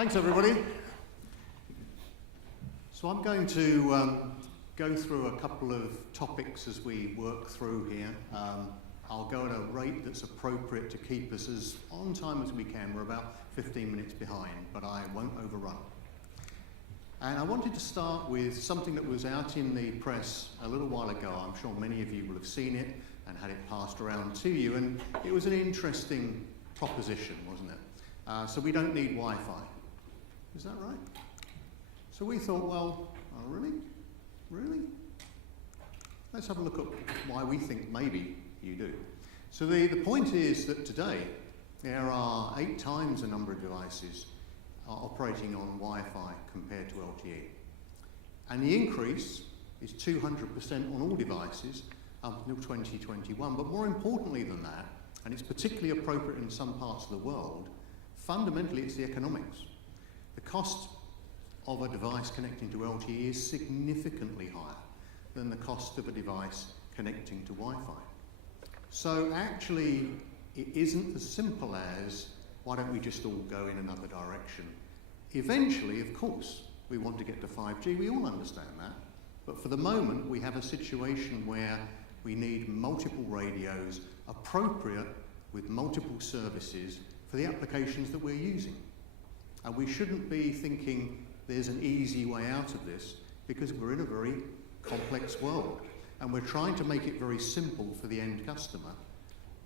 Thanks, everybody. So I'm going to go through a couple of topics as we work through here. I'll go at a rate that's appropriate to keep us as on time as we can. We're about 15 minutes behind, but I won't overrun. And I wanted to start with something that was out in the press a little while ago. I'm sure many of you will have seen it and had it passed around to you. And it was an interesting proposition, wasn't it? So we don't need Wi-Fi. Is that right? So we thought, well, oh, really? Really? Let's have a look at why we think maybe you do. So the point is that today there are 8 times the number of devices operating on Wi-Fi compared to LTE. And the increase is 200% on all devices up until 2021. But more importantly than that, and it's particularly appropriate in some parts of the world, fundamentally it's the economics. The cost of a device connecting to LTE is significantly higher than the cost of a device connecting to Wi-Fi. So actually, it isn't as simple as, why don't we just all go in another direction? Eventually, of course, we want to get to 5G, we all understand that. But for the moment, we have a situation where we need multiple radios appropriate with multiple services for the applications that we're using. And we shouldn't be thinking there's an easy way out of this, because we're in a very complex world. And we're trying to make it very simple for the end customer,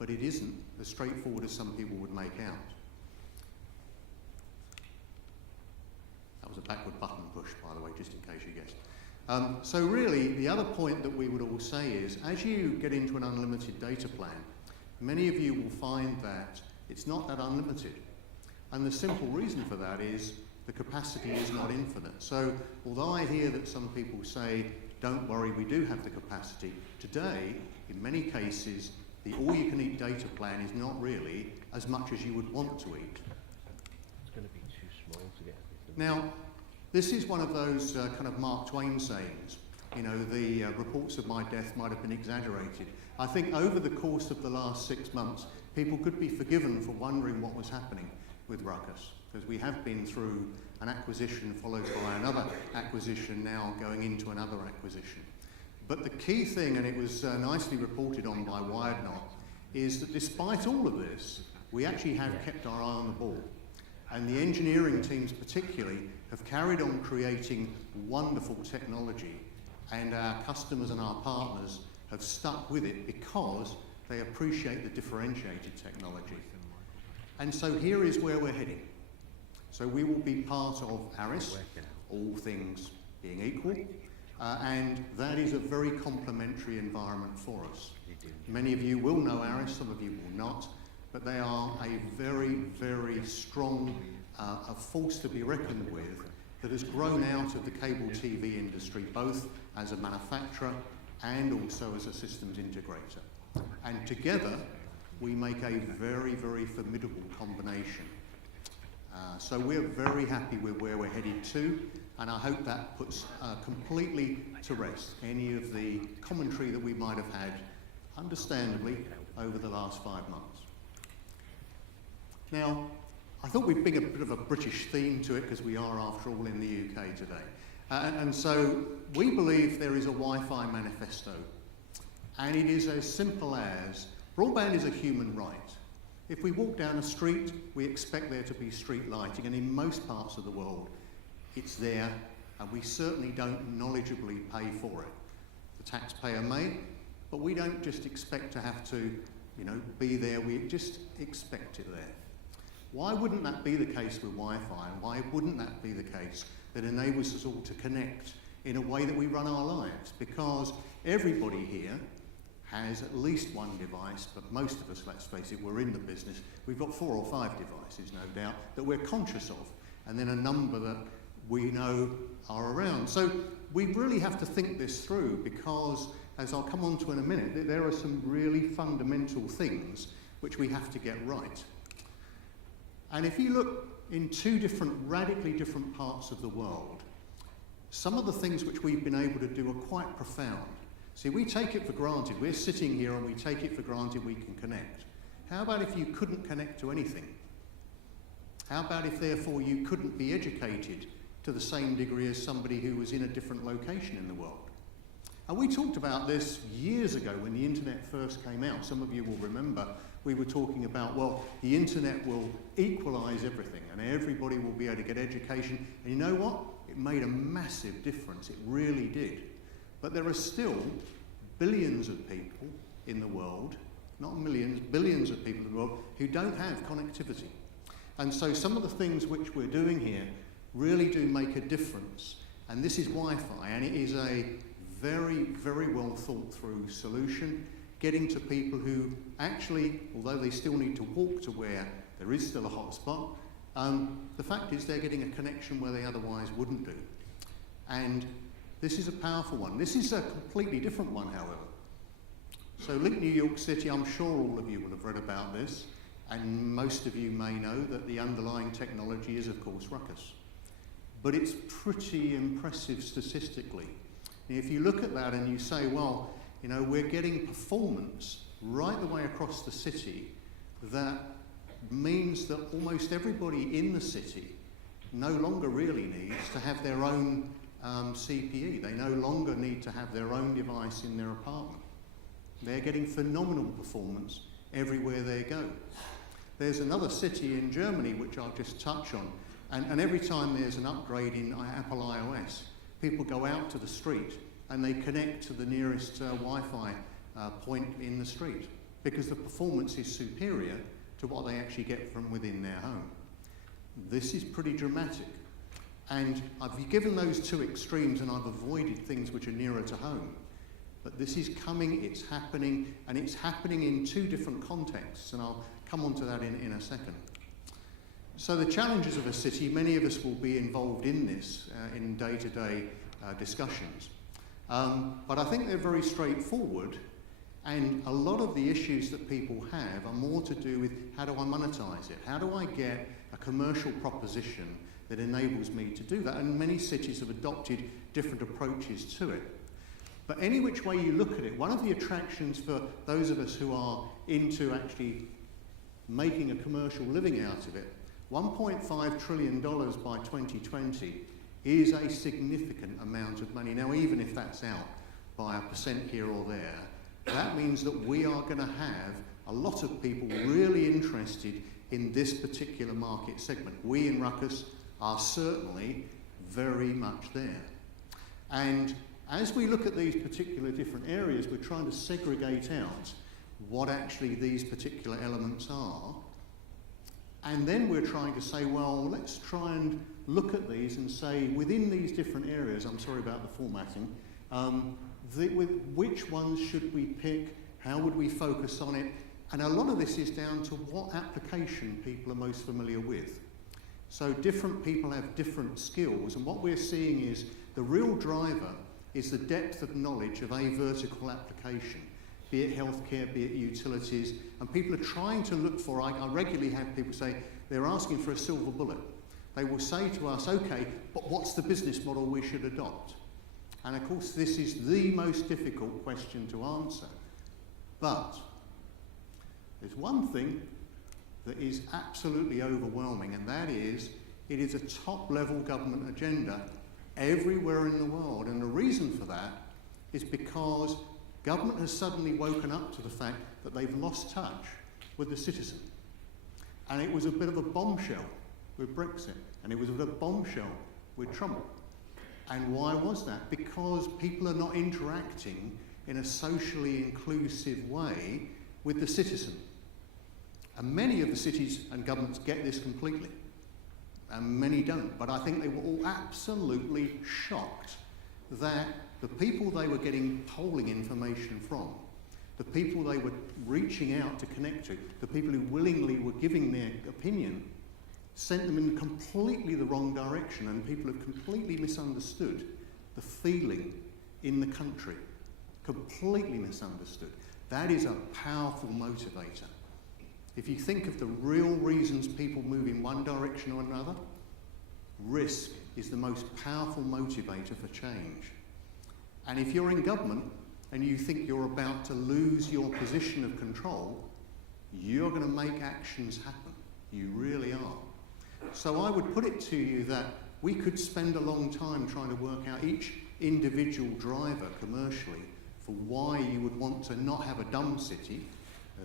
but it isn't as straightforward as some people would make out. That was a backward button push, by the way, just in case you guessed. So really, the other point that we would all say is, as you get into an unlimited data plan, many of you will find that it's not that unlimited. And the simple reason for that is the capacity is not infinite. So although I hear that some people say, don't worry, we do have the capacity, today, in many cases, the all-you-can-eat data plan is not really as much as you would want to eat. It's going to be too small to get. Now, this is one of those kind of Mark Twain sayings. You know, the reports of my death might have been exaggerated. I think over the course of the last 6 months, people could be forgiven for wondering what was happening with Ruckus, because we have been through an acquisition followed by another acquisition, now going into another acquisition. But the key thing, and it was nicely reported on by WiredNot, is that despite all of this, we actually have kept our eye on the ball. And the engineering teams particularly have carried on creating wonderful technology, and our customers and our partners have stuck with it because they appreciate the differentiated technology. And so here is where we're heading. So we will be part of ARIS, all things being equal, and that is a very complementary environment for us. Many of you will know ARIS, some of you will not, but they are a very, very strong a force to be reckoned with that has grown out of the cable TV industry, both as a manufacturer and also as a systems integrator. And together, we make a very, very formidable combination. So we're very happy with where we're headed to, and I hope that puts completely to rest any of the commentary that we might have had, understandably, over the last 5 months. Now, I thought we'd bring a bit of a British theme to it, because we are, after all, in the UK today. And so we believe there is a Wi-Fi manifesto, and it is as simple as broadband is a human right. If we walk down a street, we expect there to be street lighting, and in most parts of the world, it's there, and we certainly don't knowledgeably pay for it. The taxpayer may, but we don't just expect to have to, you know, be there, we just expect it there. Why wouldn't that be the case with Wi-Fi, and why wouldn't that be the case that enables us all to connect in a way that we run our lives? Because everybody here has at least one device, but most of us, let's face it, we're in the business. We've got 4 or 5 devices, no doubt, that we're conscious of, and then a number that we know are around. So we really have to think this through, because, as I'll come on to in a minute, there are some really fundamental things which we have to get right. And if you look in 2 radically different parts of the world, some of the things which we've been able to do are quite profound. See, we take it for granted. We're sitting here and we take it for granted we can connect. How about if you couldn't connect to anything? How about if therefore you couldn't be educated to the same degree as somebody who was in a different location in the world? And we talked about this years ago when the internet first came out. Some of you will remember we were talking about, well, the internet will equalise everything and everybody will be able to get education. And you know what? It made a massive difference. It really did. But there are still billions of people in the world, not millions, billions of people in the world who don't have connectivity. And so some of the things which we're doing here really do make a difference. And this is Wi-Fi, and it is a very, very well thought through solution, getting to people who actually, although they still need to walk to where there is still a hotspot, the fact is they're getting a connection where they otherwise wouldn't do. And this is a powerful one. This is a completely different one, however. So Link New York City, I'm sure all of you will have read about this, and most of you may know that the underlying technology is, of course, Ruckus. But it's pretty impressive statistically. If you look at that and you say, well, you know, we're getting performance right the way across the city that means that almost everybody in the city no longer really needs to have their own CPE. They no longer need to have their own device in their apartment. They're getting phenomenal performance everywhere they go. There's another city in Germany which I'll just touch on, and every time there's an upgrade in Apple iOS, people go out to the street and they connect to the nearest Wi-Fi point in the street because the performance is superior to what they actually get from within their home. This is pretty dramatic. And I've given those two extremes and I've avoided things which are nearer to home. But this is coming, it's happening, and it's happening in two different contexts, and I'll come on to that in a second. So the challenges of a city, many of us will be involved in this in day-to-day discussions. But I think they're very straightforward, and a lot of the issues that people have are more to do with how do I monetize it? How do I get a commercial proposition that enables me to do that? And many cities have adopted different approaches to it. But any which way you look at it, one of the attractions for those of us who are into actually making a commercial living out of it, $1.5 trillion by 2020 is a significant amount of money. Now, even if that's out by 1% here or there, that means that we are going to have a lot of people really interested in this particular market segment. We in Ruckus are certainly very much there. And as we look at these particular different areas, we're trying to segregate out what actually these particular elements are. And then we're trying to say, well, let's try and look at these and say, within these different areas, I'm sorry about the formatting, which ones should we pick? How would we focus on it? And a lot of this is down to what application people are most familiar with. So different people have different skills, and what we're seeing is the real driver is the depth of knowledge of a vertical application, be it healthcare, be it utilities, and people are trying to look for, I regularly have people say, they're asking for a silver bullet. They will say to us, okay, but what's the business model we should adopt? And of course, this is the most difficult question to answer. But there's one thing that is absolutely overwhelming, and that is, it is a top-level government agenda everywhere in the world. And the reason for that is because government has suddenly woken up to the fact that they've lost touch with the citizen. And it was a bit of a bombshell with Brexit, and it was a bit of a bombshell with Trump. And why was that? Because people are not interacting in a socially inclusive way with the citizen. And many of the cities and governments get this completely, and many don't. But I think they were all absolutely shocked that the people they were getting polling information from, the people they were reaching out to connect to, the people who willingly were giving their opinion, sent them in completely the wrong direction, and people have completely misunderstood the feeling in the country. Completely misunderstood. That is a powerful motivator. If you think of the real reasons people move in one direction or another, risk is the most powerful motivator for change. And if you're in government and you think you're about to lose your position of control, you're going to make actions happen. You really are. So I would put it to you that we could spend a long time trying to work out each individual driver commercially for why you would want to not have a dumb city,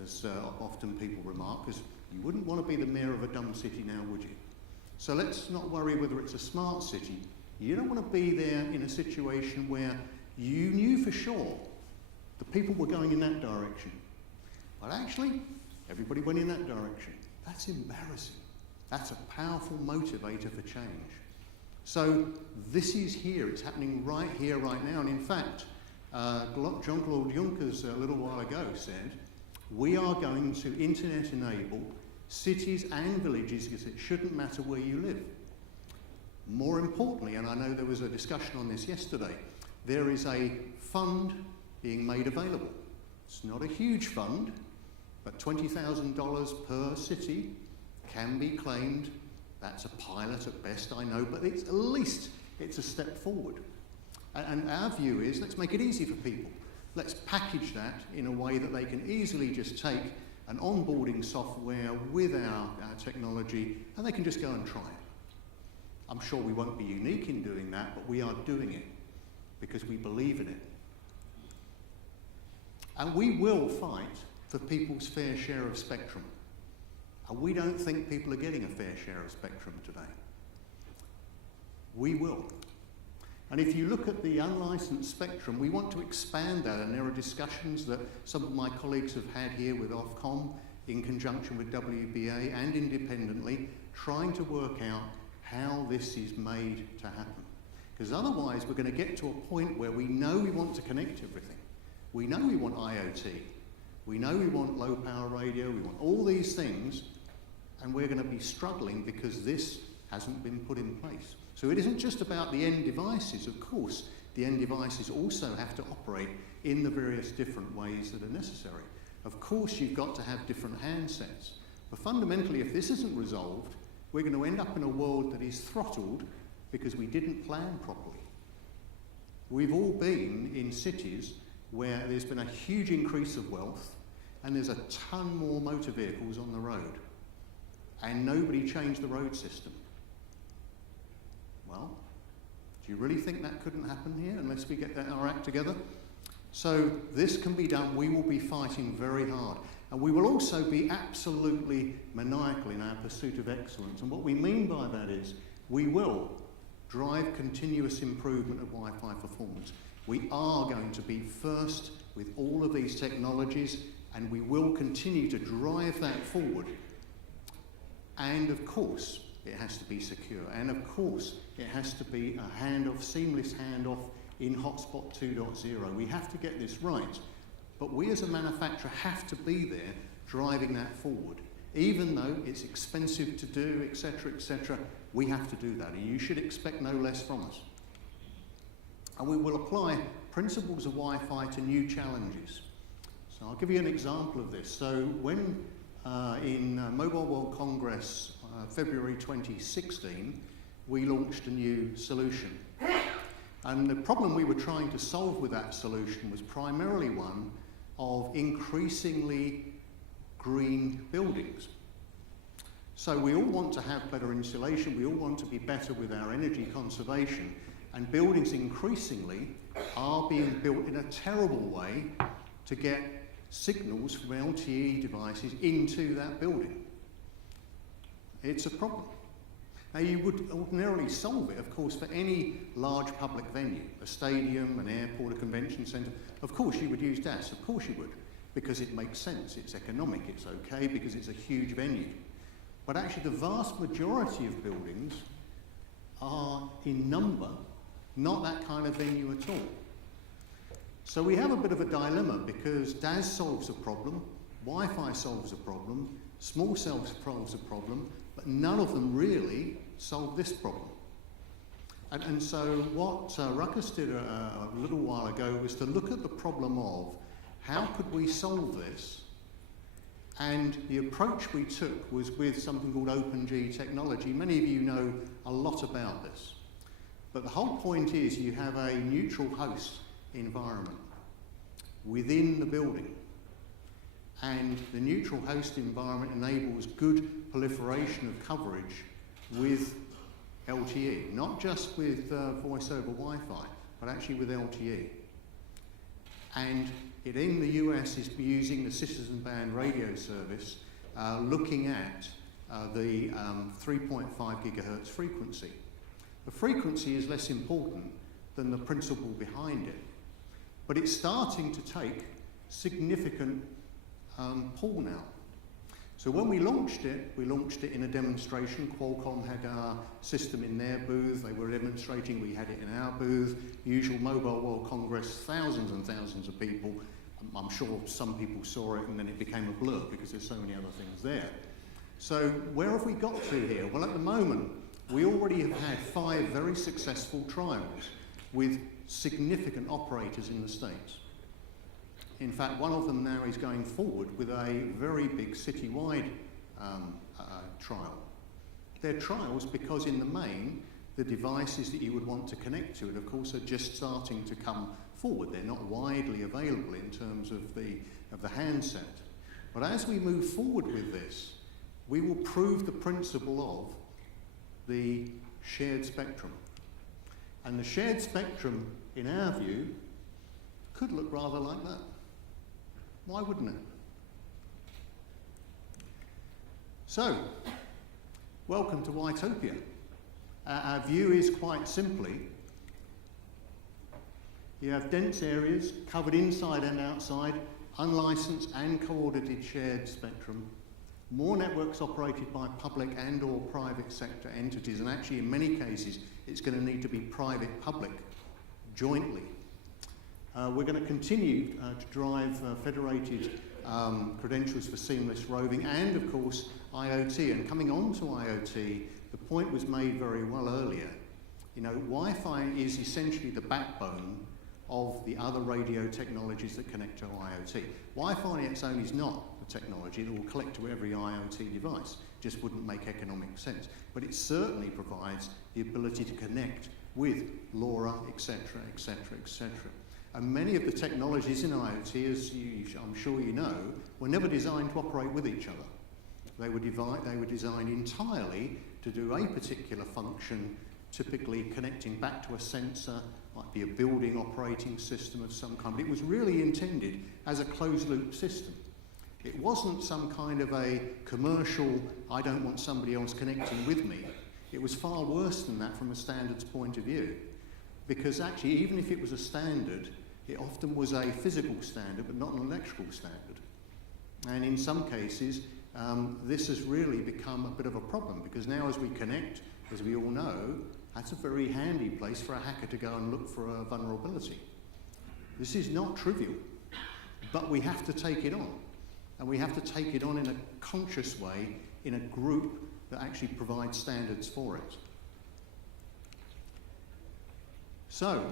as often people remark, because you wouldn't want to be the mayor of a dumb city now, would you? So let's not worry whether it's a smart city. You don't want to be there in a situation where you knew for sure the people were going in that direction, but actually everybody went in that direction. That's embarrassing. That's a powerful motivator for change. So this is here, it's happening right here, right now. And in fact, Jean-Claude Juncker a little while ago said, we are going to internet enable cities and villages because it shouldn't matter where you live. More importantly, and I know there was a discussion on this yesterday, there is a fund being made available. It's not a huge fund, but $20,000 per city can be claimed. That's a pilot at best, I know, but it's at least it's a step forward. And our view is, let's make it easy for people. Let's package that in a way that they can easily just take an onboarding software with our technology, and they can just go and try it. I'm sure we won't be unique in doing that, but we are doing it because we believe in it. And we will fight for people's fair share of spectrum. And we don't think people are getting a fair share of spectrum today. We will. And if you look at the unlicensed spectrum, we want to expand that, and there are discussions that some of my colleagues have had here with Ofcom in conjunction with WBA and independently, trying to work out how this is made to happen. Because otherwise we're going to get to a point where we know we want to connect everything. We know we want IoT. We know we want low power radio. We want all these things, and we're going to be struggling because this hasn't been put in place. So it isn't just about the end devices. Of course, the end devices also have to operate in the various different ways that are necessary. Of course, you've got to have different handsets. But fundamentally, if this isn't resolved, we're going to end up in a world that is throttled because we didn't plan properly. We've all been in cities where there's been a huge increase of wealth and there's a ton more motor vehicles on the road, and nobody changed the road system. Well, do you really think that couldn't happen here unless we get our act together? So this can be done. We will be fighting very hard. And we will also be absolutely maniacal in our pursuit of excellence. And what we mean by that is we will drive continuous improvement of Wi-Fi performance. We are going to be first with all of these technologies, and we will continue to drive that forward. And of course, it has to be secure. And of course, it has to be a handoff, seamless handoff in Hotspot 2.0. We have to get this right. But we as a manufacturer have to be there driving that forward. Even though it's expensive to do, etc., we have to do that. And you should expect no less from us. And we will apply principles of Wi-Fi to new challenges. So I'll give you an example of this. So when in Mobile World Congress, February 2016, we launched a new solution. And the problem we were trying to solve with that solution was primarily one of increasingly green buildings. So we all want to have better insulation, we all want to be better with our energy conservation, and buildings increasingly are being built in a terrible way to get signals from LTE devices into that building. It's a problem. Now, you would ordinarily solve it, of course, for any large public venue, a stadium, an airport, a convention centre. Of course, you would use DAS, of course you would, because it makes sense, it's economic, it's okay, because it's a huge venue. But actually, the vast majority of buildings are, in number, not that kind of venue at all. So we have a bit of a dilemma, because DAS solves a problem, Wi-Fi solves a problem, small cells solves a problem, but none of them really solve this problem. And so what Ruckus did a little while ago was to look at the problem of how could we solve this, and the approach we took was with something called OpenG technology. Many of you know a lot about this. But the whole point is you have a neutral host environment within the building. And the neutral host environment enables good proliferation of coverage with LTE, not just with voice over Wi-Fi, but actually with LTE. And it in the US is using the citizen band radio service, looking at the 3.5 gigahertz frequency. The frequency is less important than the principle behind it, but it's starting to take significant pull now. So when we launched it in a demonstration. Qualcomm had our system in their booth, they were demonstrating, we had it in our booth. Usual Mobile World Congress, thousands and thousands of people. I'm sure some people saw it and then it became a blur because there's so many other things there. So where have we got to here? Well, at the moment, we already have had 5 very successful trials with significant operators in the States. In fact, one of them now is going forward with a very big citywide trial. They're trials because in the main, the devices that you would want to connect to it, of course, are just starting to come forward. They're not widely available in terms of the handset. But as we move forward with this, we will prove the principle of the shared spectrum. And the shared spectrum, in our view, could look rather like that. Why wouldn't it? So, welcome to Ytopia. Our view is quite simply, you have dense areas covered inside and outside, unlicensed and coordinated shared spectrum, more networks operated by public and or private sector entities, and actually in many cases it's going to need to be private-public jointly. We're going to continue to drive federated credentials for seamless roving and, of course, IoT. And coming on to IoT, the point was made very well earlier. You know, Wi-Fi is essentially the backbone of the other radio technologies that connect to IoT. Wi-Fi on its own is not the technology that will connect to every IoT device. It just wouldn't make economic sense. But it certainly provides the ability to connect with LoRa, etc., etc., etc. And many of the technologies in IoT, as I'm sure you know, were never designed to operate with each other. They were designed entirely to do a particular function, typically connecting back to a sensor, might be a building operating system of some kind. But it was really intended as a closed-loop system. It wasn't some kind of a commercial, I don't want somebody else connecting with me. It was far worse than that from a standards point of view. Because actually, even if it was a standard, it often was a physical standard, but not an electrical standard. And in some cases, this has really become a bit of a problem, because now as we connect, as we all know, that's a very handy place for a hacker to go and look for a vulnerability. This is not trivial, but we have to take it on. And we have to take it on in a conscious way, in a group that actually provides standards for it. So,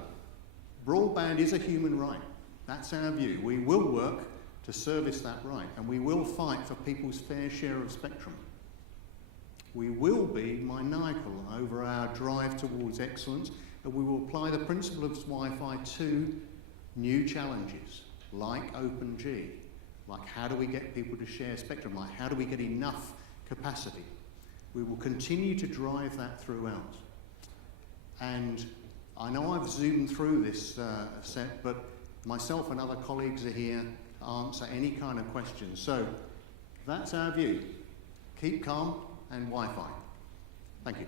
broadband is a human right. That's our view. We will work to service that right, and we will fight for people's fair share of spectrum. We will be maniacal over our drive towards excellence, and we will apply the principle of Wi-Fi to new challenges, like OpenG, like how do we get people to share spectrum, like how do we get enough capacity. We will continue to drive that throughout. And I know I've zoomed through this set, but myself and other colleagues are here to answer any kind of questions. So that's our view. Keep calm and Wi-Fi. Thank you.